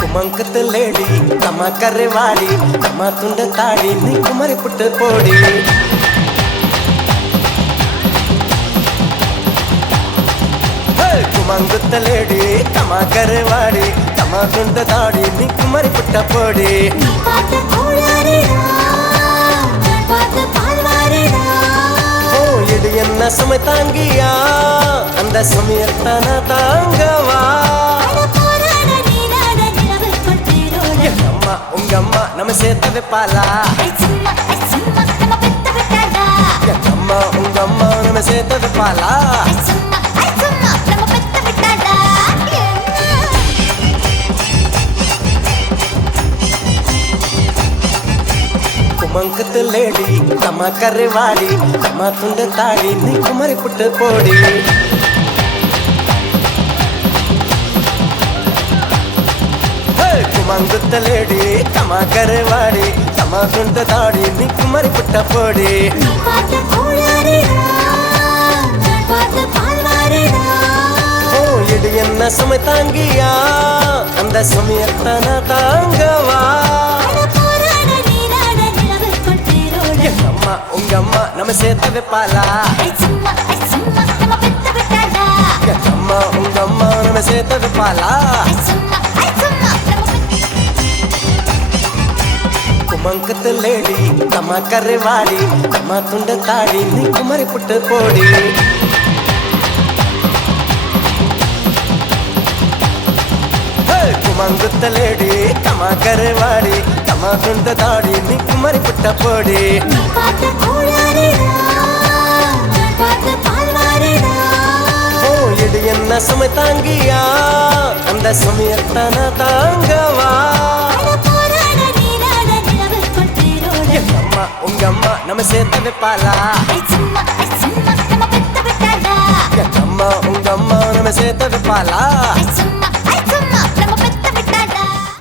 कुमंकत lady कमा करे वाली कमा तुंड ताड़ी नी कुमारी पुट पोड़ी कुमंकत लेडी कमा करे वाली कमा तुंड ताड़ी नी कुमारी पुट पोड़ी ओ इडी एन्न समय तांगिया अंद समयत्तन तांगवा உங்கம்மா நம்ம சேர்த்த வைப்பாளா அம்மா உங்கம்மா நம்ம சேர்த்த வைப்பாளா कुमंकत लेडी कमा करे वाली कमा तुंड ताड़ी नी कुमारी पुट पोड़ी कुमंकत लेडी कमा करे वाली कमा तुंड ताड़ी नी कुमारी पुट पोड़ी ओ इडी एन्न समय तांगिया अंद समयत्तन तांगवा अम्मा उंगम्मा நம்ம சேர்த்த வைப்பாளா அம்மா உங்கம்மா நம்ம சேர்த்த வைப்பாளா कुमंकत लेडी कमा करे वाली कमा तुंड ताड़ी नी कुमारी पुट पोड़ी ओ इडी एन्न समय तांगिया अंद समयत्तन तांगवा अम्मा उंगम्मा நம்ம சேர்த்த வைப்பாளா अम्मा उंगम्मा நம்ம சேர்த்த வைப்பாளா Ay, summa, ay, summa, summa, petta, petta, कुमंकत लेडी कमा करे वाली कमा तुंड ताड़ी नी कुमारी पुट पोड़ी कुमंकत लेडी कमा करे वाली कमा तुंड ताड़ी नी कुमारी पुट पोड़ी ओ इडी एन्न समय तांगिया अंद समयत्तन तांगवा अम्मा उंगम्मा நம்ம சேர்த்த வைப்பாளா அம்மா உங்கம்மா நம்ம சேர்த்த வைப்பாளா